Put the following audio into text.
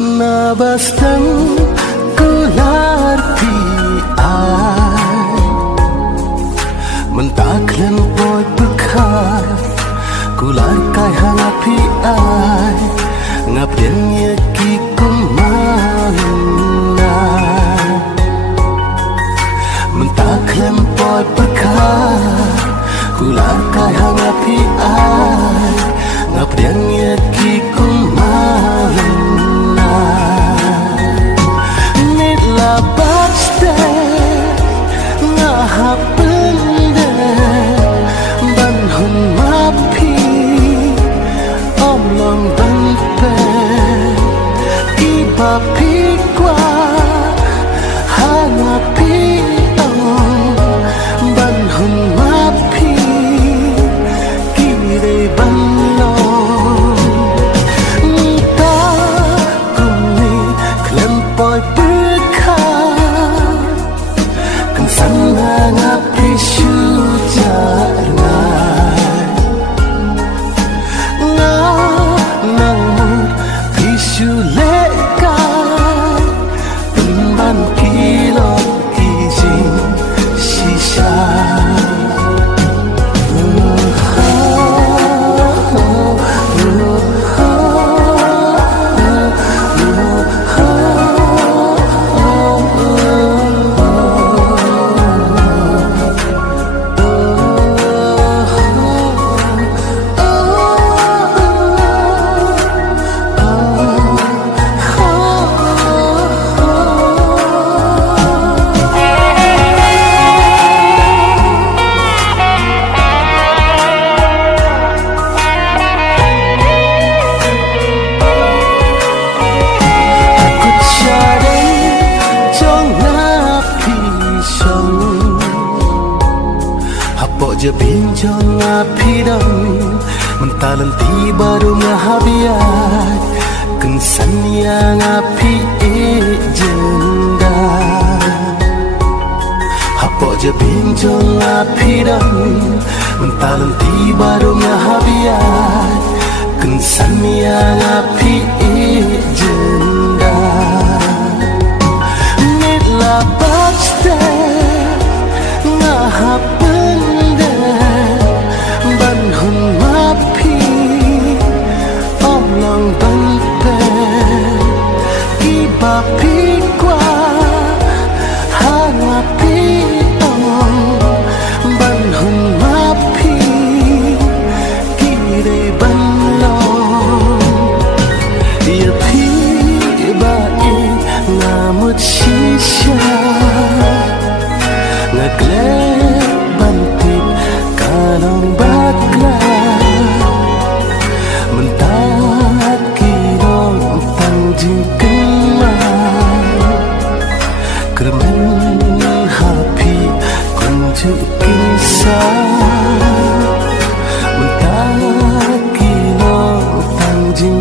Nabastan kelarti ai mentaklan boy bekar kular kai hangapi ai ngapden yaki kumana mentaklan boy bekar kular kai hangapi ai ngapden yaki kumana Papi qua hangapi ong ban hun mapi kire ban long ta kumi klem poi pekha kan san hangapi shu jarna na nang pishu le je pinjong ngapi dong mentalan tiba dong ngahabiat kensan yang ngapi jenda hapo je pinjong ngapi dong mentalan tiba dong ngahabiat kensan yang ngapi jenda nitla pasti ngahap papi qua hangapi ong ban hun mapi kire ban long ya pi ba e ngamut shisha ngagle bantit kalong bakla mentat kirong tangjing Kermen happy kunju kisah mentaki lo tangjing